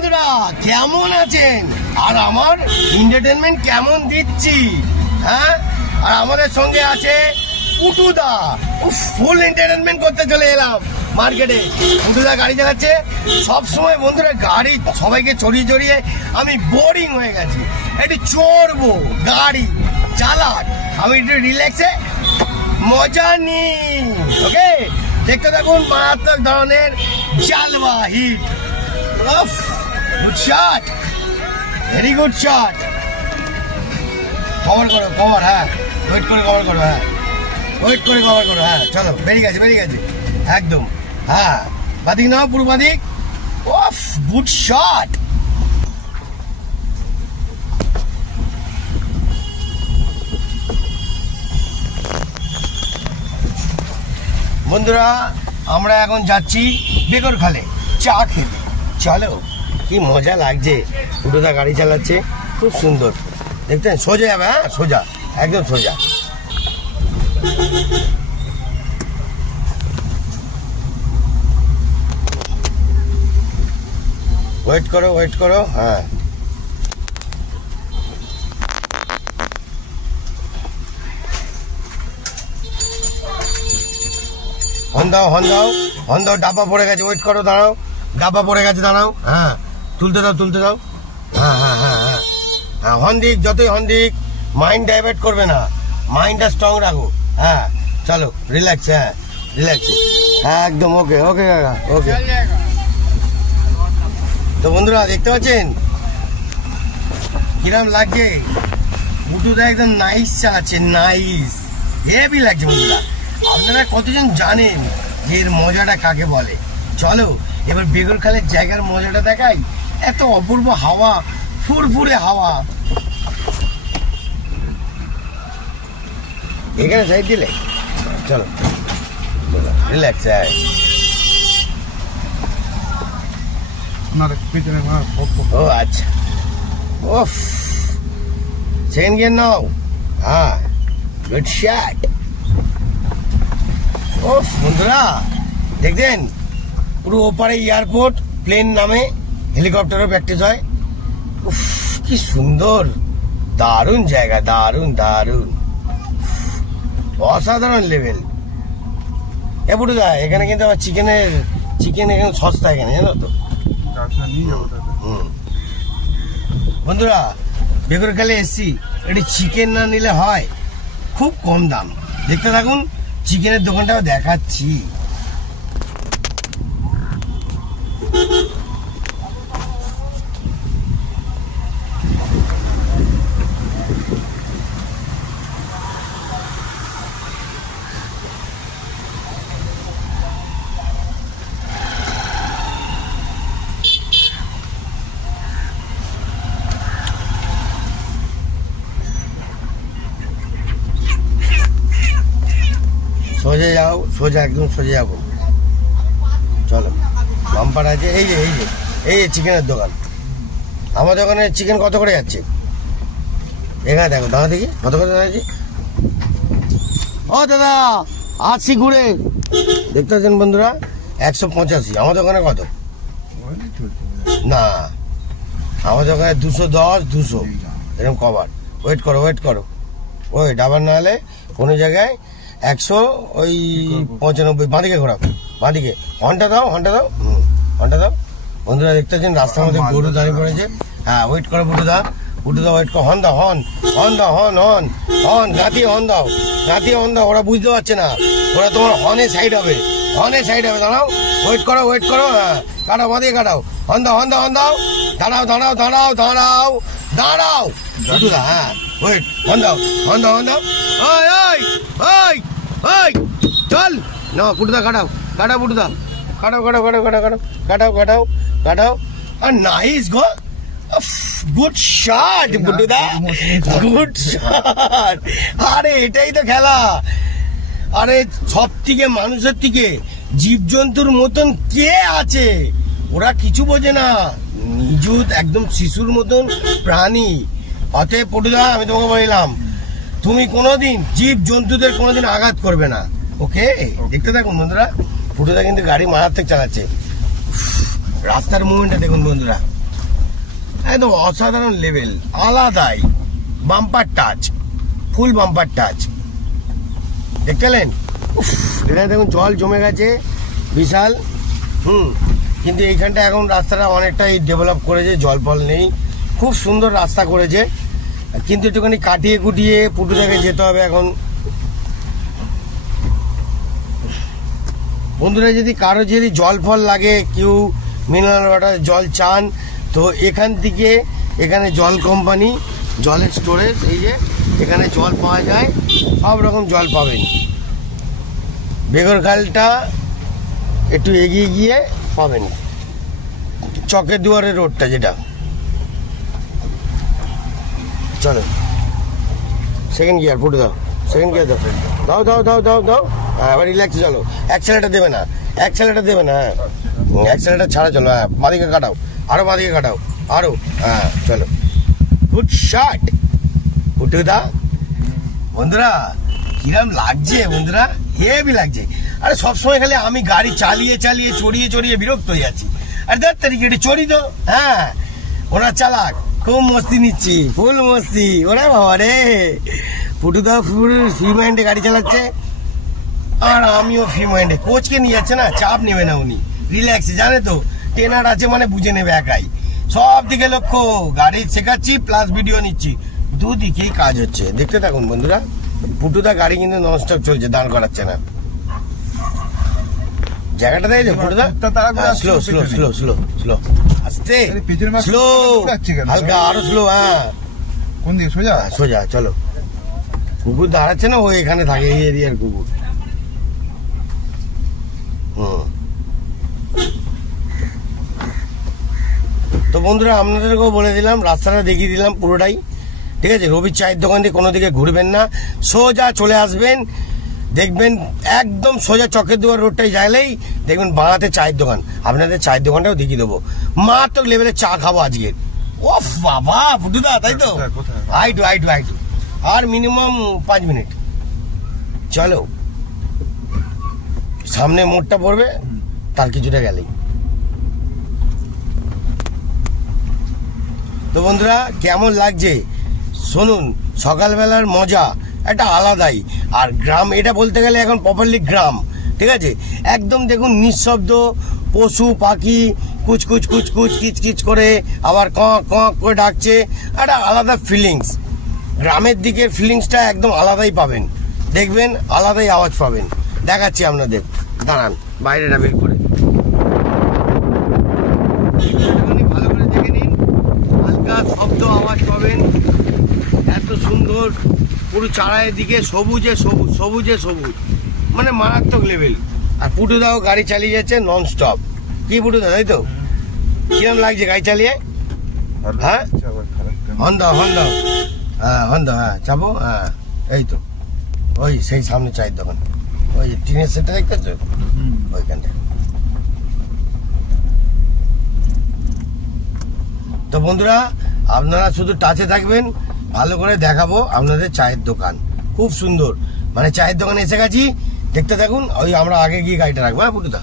বন্ধুরা, কেমন আছেন? আর আমার এন্টারটেনমেন্ট কেমন দিচ্ছি, হ্যাঁ? আর আমাদের সঙ্গে আছে পুটুদা। ফুল এন্টারটেনমেন্ট করতে চলে এলাম মার্কেটে। পুটুদা গাড়ি চালাচ্ছে সব সময়। বন্ধুরা, গাড়ি সবাইকে চড়িয়ে চড়িয়ে আমি বোরিং হয়ে গেছি। একটু চড়বো, গাড়ি চালাক, আমি একটু রিল্যাক্সে মজা নিই। ওকে, দেখতে থাকুন মারাত্মক ধরনের জালওয়া hit. Good shot, very good shot. Cover করো, কভার, হ্যাঁ ওয়েট করে কভার করো, হ্যাঁ ওয়েট করে কভার করো, হ্যাঁ চলো, বেরিয়ে গেছে বেরিয়ে গেছে একদম, হ্যাঁ বাদিক নাও, পুরো বাদিক। ওফ, গুড শট। বন্ধুরা, আমরা এখন যাচ্ছি বেগরখালে চা খেতে। চলো, কি মজা লাগছে। পুটুদা গাড়ি চালাচ্ছে, খুব সুন্দর দেখতেন। সোজা যাবে, হ্যাঁ সোজা, একদম সোজা। ওয়েট করো ওয়েট করো, হ্যাঁ হন দাও হন দাও হন দাও। ডাব্বা পড়ে গেছে, ওয়েট করো, দাঁড়াও। ডাব্বা পড়ে গেছে, দাঁড়াও। হ্যাঁ তুলতে দাও তুলতে দাও, হ্যাঁ হ্যাঁ হ্যাঁ হ্যাঁ হ্যাঁ। হন দিক, যতই হন দিক, মাইন্ড ডাইভার্ট করবে না, মাইন্ডটা স্ট্রং রাখো। হ্যাঁ চলো, রিল্যাক্স, হ্যাঁ রিল্যাক্স, হ্যাঁ একদম ওকে ওকে ওকে। তো বন্ধুরা, দেখতে পাচ্ছেন কিরম লাগছে? পুটুদা একদম নাইস চালাচ্ছে, নাইস, হেভি লাগছে। বন্ধুরা, আপনারা কতজন জানেন যে এর মজাটা কাকে বলে? চলো এবার বেগরখালের জায়গার মজাটা দেখাই। এত অপূর্ব হাওয়া, ফুরফুরে হাওয়া। এখানে সাইড দিলে চলো, রিল্যাক্স। ও আচ্ছা, ওফ, সেকেন্ড গিয়ার নাও, হ্যাঁ গুড শট। ওফ বন্ধুরা, দেখছেন পুরো ওপারে এয়ারপোর্ট, প্লেন নামে, হেলিকপ্টারও প্র্যাকটিস হয়। উফ, কি সুন্দর, দারুণ জায়গা, দারুণ দারুণ, অসাধারণ লেভেল। এ পুটুদা, এখানে কিন্তু আবার চিকেন এখানে সস্তা, এখানে জানো তো। বন্ধুরা, বেগরখালে এসছি, এটি চিকেন না নিলে হয়, খুব কম দাম। দেখতে থাকুন, চিকেনের দোকানটাও দেখাচ্ছি। সোজা যাও, সোজা একদম সোজা যাবো। চলো, বাম্পার আছে, এই যে এই যে এই যে চিকেনের দোকান। আমার দোকানে চিকেন কত করে যাচ্ছে? এখানে দেখো, দাদা দেখি কত করে দাঁড়াচ্ছি। ও দাদা, 80 ঘুরে, দেখতে পাচ্ছেন বন্ধুরা, 185। আমার দোকানে কত? না, আমার দোকানে 210, 200 এরকম কভার। ওয়েট করো ওয়েট করো, ওই ডাবার না হলে কোনো জায়গায় 195। বাঁদিকে ঘোরাও, বাঁদিকে হর্নটা দাও, হর্নটা দাও, হর্নটা দাও। বন্ধুরা, দেখতে পাচ্ছেন রাস্তার মধ্যে গরু দাঁড়িয়ে পড়েছে। হ্যাঁ ওয়েট করো পুটুদা, পুটুদা ওয়েট করো। হর্ন দাও, হর্ন হর্ন দাও, হর্ন হর্ন হর্ন, গাঁতিয়ে হর্ন দাও, গাঁতিয়ে হর্ন দাও। ওরা বুঝতে পারছে না, ওরা তোমার হর্নে সাইড হবে, হর্নে সাইড হবে। দাঁড়াও, ওয়েট করো ওয়েট করো, হ্যাঁ কাটাও, বাঁদিকে কাটাও। হর্ন দাও, হর্ন দাও, হর্ন দাও। দাঁড়াও দাঁড়াও দাঁড়াও দাঁড়াও দাঁড়াও পুটুদা, হ্যাঁ ওয়েট, হর্ন দাও, হর্ন দাও, হর্ন দাও। ওই ওই ওই ওই, চল না পুটুদা, কাটাও কাটাও পুটুদা, কাটাও কাটাও কাটাও কাটাও কাটাও কাটাও কাটাও কাটাও। আর নাইস গো, গুড শট পুটুদা, গুড শট। আরে এটাই তো খেলা। আরে সব থেকে মানুষের থেকে জীবজন্তুর মতন কে আছে? ওরা কিছু বোঝে না, নিজুত একদম শিশুর মতন প্রাণী। অতএব পুটুদা, আমি তোমাকে বললাম, তুমি কোনোদিন জীব জন্তুদের কোনোদিন আঘাত করবে না। ওকে, দেখতে থাকুন বন্ধুরা, পুটুদা কিন্তু গাড়ি মারাত্মক চালাচ্ছে। রাস্তার মুভমেন্টটা দেখুন বন্ধুরা, একদম অসাধারণ লেভেল, আলাদাই, বাম্পার টাচ, ফুল বাম্পার টাচ। দেখলেন এটা দেখুন জল জমে গেছে বিশাল। কিন্তু এইখানটা এখন রাস্তাটা অনেকটাই ডেভেলপ করেছে, জল ফল নেই, খুব সুন্দর রাস্তা করেছে। কিন্তু একটুখানি কাটিয়ে কুটিয়ে পুটুদাকে যেতে হবে এখন। বন্ধুরা যদি কারো যদি জল ফল লাগে, কেউ মিনারেল ওয়াটার জল চান, তো এখান থেকে এখানে জল কোম্পানি, জলের স্টোরেজ, এই যে এখানে জল পাওয়া যায়, সব রকম জল পাবেন। বেগরখালটা একটু এগিয়ে গিয়ে পাবেন, চকের দুয়ারের রোডটা যেটা। চলো সেকেন্ড গিয়ার ফুটে দাও, সেকেন্ড গিয়ার দাও, দাও দাও দাও দাও। হ্যাঁ এবার রিল্যাক্স চলো, অ্যাক্সেলেটার দেবে না, অ্যাক্সেলেটার দেবে না। হ্যাঁ অ্যাক্সেলেটার ছাড়া চলো। হ্যাঁ বাঁদিকে কাটাও, আরো বাঁদিকে কাটাও, আরো। হ্যাঁ চলো, গুড শট ফুটে দাও। বন্ধুরা কিরম লাগছে বন্ধুরা, হেভি লাগছে। আরে সবসময় খালি আমি গাড়ি চালিয়ে চালিয়ে চড়িয়ে চড়িয়ে বিরক্ত হয়ে যাচ্ছি। আর 10 তারিখে এটি চড়ি তো। হ্যাঁ ওরা চালাক, খুব মস্তি নিচ্ছি, ফুল মস্তি। ওরা বাবা রে, পুটুদা ফুল ফ্রি মাইন্ডে গাড়ি চালাচ্ছে, আর আমিও ফ্রি মাইন্ডে। কোচকে নিয়ে যাচ্ছে না, চাপ নেবে না উনি, রিল্যাক্সে। জানে তো ট্রেনার আছে মানে বুঝে নেবে একাই। সব দিকে লক্ষ্য, গাড়ি শেখাচ্ছি প্লাস ভিডিও নিচ্ছি, দুদিকেই কাজ হচ্ছে। দেখতে থাকুন বন্ধুরা। পুটুদা গাড়ি কিন্তু ননস্টপ চলছে, দাঁড় করাচ্ছে না। জায়গাটা দেখেছো পুটুদা? Slow slow slow slow slow, আস্তে স্লো, হালকা আরো স্লো। হ্যাঁ কোন দিকে? সোজা সোজা চলো। কুকুর দাঁড়াচ্ছে না, ও এখানে থাকে, এই এরিয়ার কুকুর। তো বন্ধুরা আপনাদেরকেও বলে দিলাম, রাস্তাটা দেখিয়ে দিলাম পুরোটাই, ঠিক আছে? রবির চায়ের দোকান দিয়ে কোনো দিকে ঘুরবেন না, সোজা চলে আসবেন, দেখবেন একদম সোজা চকের দুয়ার রোডটাই যাইলেই দেখবেন বাঁহাতে চায়ের দোকান। আপনাদের চায়ের দোকানটাও দেখিয়ে দেবো, মারাত্মক লেভেলে চা খাবো আজকে। ও বাবা ফুটুদা, তাই তো? আইটু আইটু আইটু, আর মিনিমাম 5 মিনিট। চলো, সামনে মোড়টা পড়বে, তার কিছুটা গেলেই। তো বন্ধুরা কেমন লাগছে শুনুন, সকালবেলার মজা একটা আলাদাই। আর গ্রাম এটা বলতে গেলে এখন প্রপারলি গ্রাম, ঠিক আছে? একদম দেখুন নিঃশব্দ, পশু পাখি কুচকুচ কুচকুচ কিচকিচ করে, আবার কক কক করে ডাকছে, একটা আলাদা ফিলিংস। গ্রামের দিকের ফিলিংসটা একদম আলাদাই পাবেন, দেখবেন আলাদাই আওয়াজ পাবেন। দেখাচ্ছি আপনাদের, দাঁড়ান বাইরেটা বের করে ভালো করে দেখে নিন, হালকা শব্দ আওয়াজ পাবেন। এত সুন্দর পুরো চারায়ের দিকে সবুজে সবুজ, সবুজে সবুজ, মানে মারাত্মক লেভেল। আর পুটুদাও গাড়ি চালিয়ে যাচ্ছে নন স্টপ। কি পুটুদা, তাই তো? কিরম লাগছে গাড়ি চালিয়ে? হ্যাঁ হন দাও, হন দাও, হ্যাঁ হন দাও, হ্যাঁ চাপো। হ্যাঁ এই তো, ওই সেই সামনে চায়ের দোকান, ওই টিনের সেটটা দেখতেছো ওইখানটা। তো বন্ধুরা আপনারা শুধু টাচে থাকবেন, ভালো করে দেখাবো আপনাদের চায়ের দোকান, খুব সুন্দর। মানে চায়ের দোকানে এসে গেছি, দেখতে থাকুন। ওই আমরা আগে গিয়ে গাড়িটা রাখবো। হ্যাঁ পুটুদা,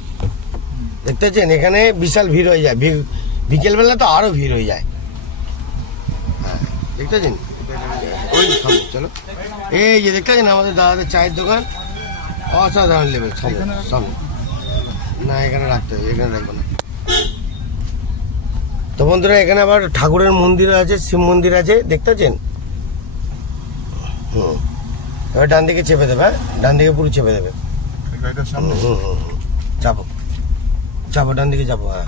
দেখতে পাচ্ছেন এখানে বিশাল ভিড় হয়ে যায়, বিকেলবেলা তো আরো ভিড় হয়ে যায়। হ্যাঁ দেখতে পাচ্ছেন, ওই সামনে চলো, এই যে দেখতে পাচ্ছেন আমাদের দাদাদের চায়ের দোকান, অসাধারণ লেভেল। সামনে না, এখানে রাখতে হবে, এখানে রাখবো না। তো বন্ধুরা এখানে আবার ঠাকুরের মন্দির আছে, শিব মন্দির আছে, দেখতে পাচ্ছেন? এবার ডান দিকে চেপে দেবে, হ্যাঁ ডান দিকে পুরো চেপে দেবে। চাপো চাপো, ডান দিকে চাপো। হ্যাঁ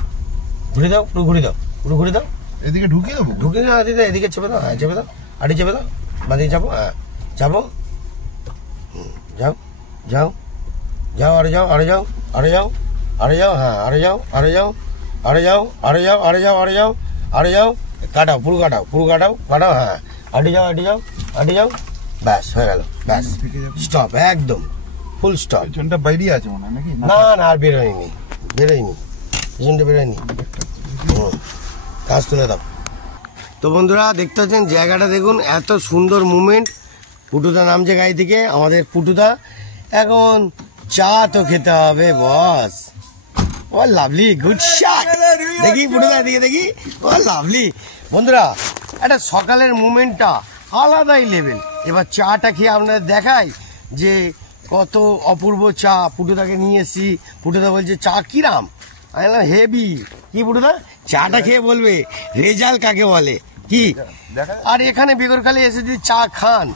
ঘুরে দাও, পুরো ঘুরে দাও, পুরো ঘুরে দাও। এদিকে ঢুকিয়ে দেবো? ঢুকিয়ে দাও, দিদা এদিকে চেপে দাও। হ্যাঁ চেপে দাও, আড়ি চেপে দাও, বাদিকে চাপো। হ্যাঁ চাপো, যাও যাও যাও, আরে যাও, আরে যাও, আরে যাও, আরে যাও। হ্যাঁ আরে যাও, আরে যাও, আরে যাও, আরে যাও, আরে যাও, আরে যাও, আরে যাও, কাটাও, পুরো কাটাও, পুরো কাটাও, কাটাও। হ্যাঁ আটে যাও, আটে যাও, আটে যাও, ব্যাস হয়ে গেল, ব্যাস স্টপ, একদম ফুল স্টপ। পেছনটা বাইরে আছে মনে হয় নাকি? না না, আর বেরোয়নি, বেরোয়নি, পেছনটা বেরোয়নি। কাজ তুলে দাও। তো বন্ধুরা দেখতে পাচ্ছেন জায়গাটা দেখুন, এত সুন্দর মুভমেন্ট। পুটুদা নামছে গাড়ি থেকে, আমাদের পুটুদা। এখন চা তো খেতে হবে বস। ও লাভলি, গুড শট। দেখি পুটুদা দিকে দেখি, ও লাভলি। বন্ধুরা একটা সকালের মুভমেন্টটা আলাদাই লেভেল। এবার চাটা খেয়ে আপনাদের দেখাই যে কত অপূর্ব চা। পুটুদাকে নিয়ে এসছি, পুটুদা বলছে চা কিরাম, আমি বললাম হেভি। কি পুটুদা চাটা খেয়ে বলবে রেজাল্ট কাকে বলে কি। আর এখানে বেগরখালি এসে যদি চা খান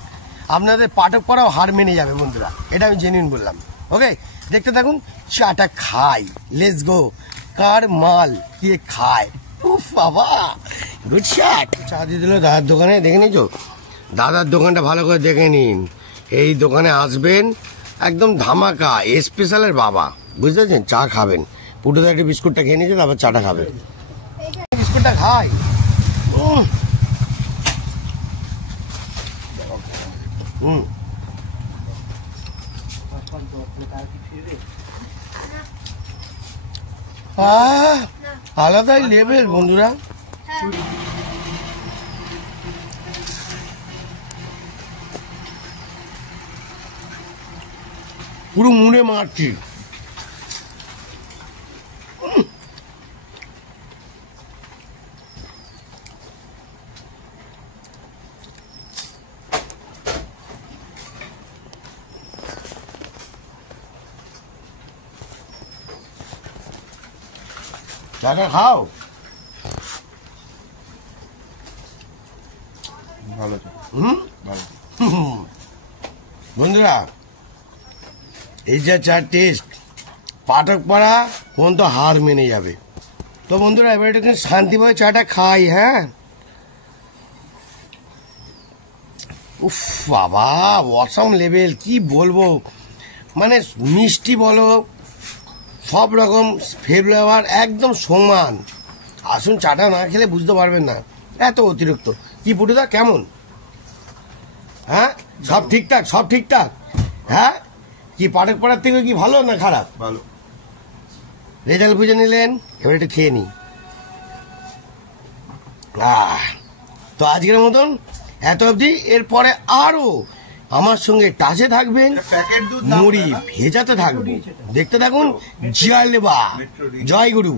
আপনাদের পাঠক পড়াও হার মেনে যাবে বন্ধুরা, এটা আমি জেনুইন বললাম। ওকে, দেখতে থাকুন চাটা খাই, লেটস গো। কার মাল কে খায়, উফ বাবা গুড শট। চা দিয়ে দিল দাদার দোকানে, দেখে নিয়েছো দাদার দোকানটা ভালো করে দেখে নিন। এই দোকানে আসবেন একদম ধামাকা স্পেশালের বাবা, বুঝতে পারছেন। চা খাবেন, পুটুদা একটু বিস্কুটটা খেয়ে নিয়েছে, তারপর চাটা খাবে। বিস্কুটটা খাই, আলাদাই লেভেল বন্ধুরা। পুরো মুনে মারছি। চাটা খাও, ভালো চা, ভালো। বন্ধুরা এই যা চার টেস্ট, পাঠক পাড়া কোন তো হার মেনে যাবে। তো বন্ধুরা এবার একটু শান্তিভাবে চাটা খাই। হ্যাঁ, উফ বাবা অসাম লেভেল, কি বলবো। মানে মিষ্টি বলো, সব রকম ফ্লেভার একদম সমান। আসুন চাটা না খেলে বুঝতে পারবেন না, এত অতিরিক্ত। কি পুটুদা কেমন? হ্যাঁ সব ঠিকঠাক, সব ঠিকঠাক। হ্যাঁ কি পাঠক পাড়ার থেকে কি ভালো না খারাপ? ভালো। রেজাল্ট বুঝে নিলেন, এবার একটু খেয়ে নি। তো আজকের মতন এত অবধি। এরপরে আরো আমার সঙ্গে টাচে থাকবেন, মুড়ি ভেজাতে থাকবো, দেখতে থাকুন। জয় লেবা, জয় গুরু।